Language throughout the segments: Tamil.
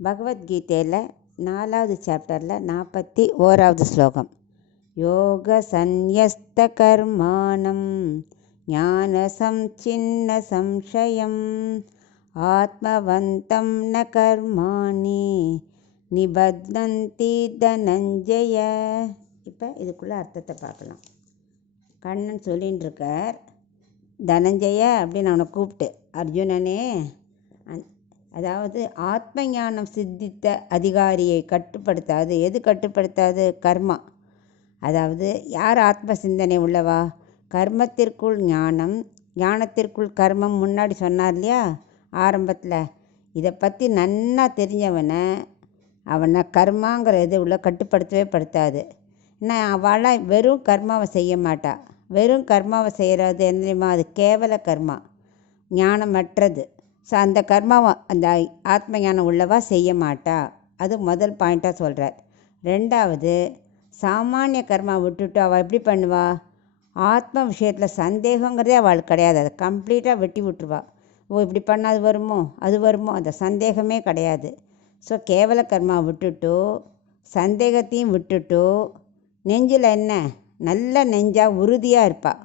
பகவத்கீதையில் 4வது சாப்டரில் 41வது ஸ்லோகம். யோக சந்யஸ்த கர்மாணம் ஞான சம்சின்ன சம்சயம் ஆத்மவந்தம் ந கர்மாணி நிபத்னந்தி தனஞ்சய. இப்போ இதுக்குள்ளே அர்த்தத்தை பார்க்கலாம். கண்ணன் சொல்லின்னு இருக்கார், தனஞ்சய அப்படின்னு அவனை கூப்பிட்டு, அர்ஜுனனே, அதாவது ஆத்ம ஞானம் சித்தித்த அதிகாரியை கட்டுப்படுத்தாது. எது கட்டுப்படுத்தாது? கர்மா. அதாவது யார் ஆத்ம சிந்தனை உள்ளவா? கர்மத்திற்குள் ஞானம், ஞானத்திற்குள் கர்மம். முன்னாடி சொன்னார் இல்லையா ஆரம்பத்தில். இதை பற்றி நன்னா தெரிஞ்சவனை அவனை கர்மாங்கிற இது உள்ள கட்டுப்படுத்தவே படுத்தாது. ஏன்னா அவளை வெறும் கர்மாவை செய்ய மாட்டா. வெறும் கர்மாவை செய்கிறது என்ன தெரியுமா? அது கேவல கர்மா, ஞானமற்றது. ஸோ அந்த கர்மாவை அந்த ஆத்ம ஞானம் உள்ளவா செய்ய மாட்டா. அது முதல் பாயிண்ட்டாக சொல்கிறார். ரெண்டாவது, சாமானிய கர்மா விட்டுட்டு அவள் எப்படி பண்ணுவா? ஆத்ம விஷயத்தில் சந்தேகங்கிறதே அவளுக்கு கிடையாது. அதை கம்ப்ளீட்டாக வெட்டி விட்டுருவா. ஓ இப்படி பண்ணால் அது வருமோ அது வருமோ, அந்த சந்தேகமே கிடையாது. ஸோ கேவல கர்மா விட்டுட்டு சந்தேகத்தையும் விட்டுட்டு நெஞ்சில் என்ன நல்ல நெஞ்சாக உறுதியாக இருப்பாள்.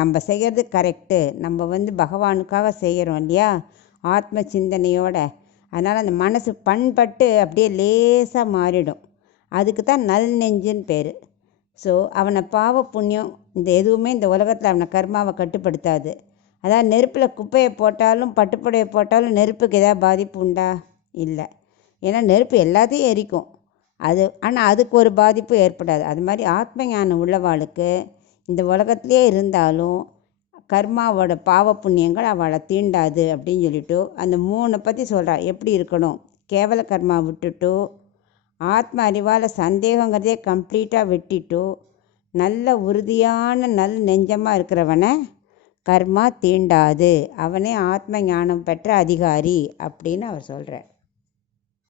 நம்ம செய்கிறது கரெக்டு, நம்ம பகவானுக்காக செய்கிறோம் இல்லையா, ஆத்ம சிந்தனையோட. அதனால் அந்த மனசு பண்பட்டு அப்படியே லேசாக மாறிடும். அதுக்கு தான் நல் நெஞ்சுன்னு பேர். ஸோ அவனை பாவ புண்ணியம் இந்த எதுவுமே இந்த உலகத்தில் அவனை கர்மாவை கட்டுப்படுத்தாது. அதாவது நெருப்பில் குப்பையை போட்டாலும் பட்டுப்புடையை போட்டாலும் நெருப்புக்கு ஏதாவது பாதிப்பு உண்டா? இல்லை. ஏன்னா நெருப்பு எல்லாத்தையும் எரிக்கும் அது, ஆனால் அதுக்கு ஒரு பாதிப்பு ஏற்படாது. அது மாதிரி ஆத்ம ஞானம் உள்ளவாளுக்கு இந்த உலகத்திலே இருந்தாலும் கர்மாவோட பாவ புண்ணியங்கள் அவளை தீண்டாது அப்படின்னு சொல்லிட்டு அந்த 3 பற்றி சொல்கிறாள். எப்படி இருக்கணும்? கேவல கர்மா விட்டுட்டு ஆத்ம அறிவால் சந்தேகங்கிறதே கம்ப்ளீட்டாக வெட்டிட்டு நல்ல உறுதியான நல் நெஞ்சமாக இருக்கிறவனை கர்மா தீண்டாது. அவனே ஆத்ம ஞானம் பெற்ற அதிகாரி அப்படின்னு அவர் சொல்கிறார்.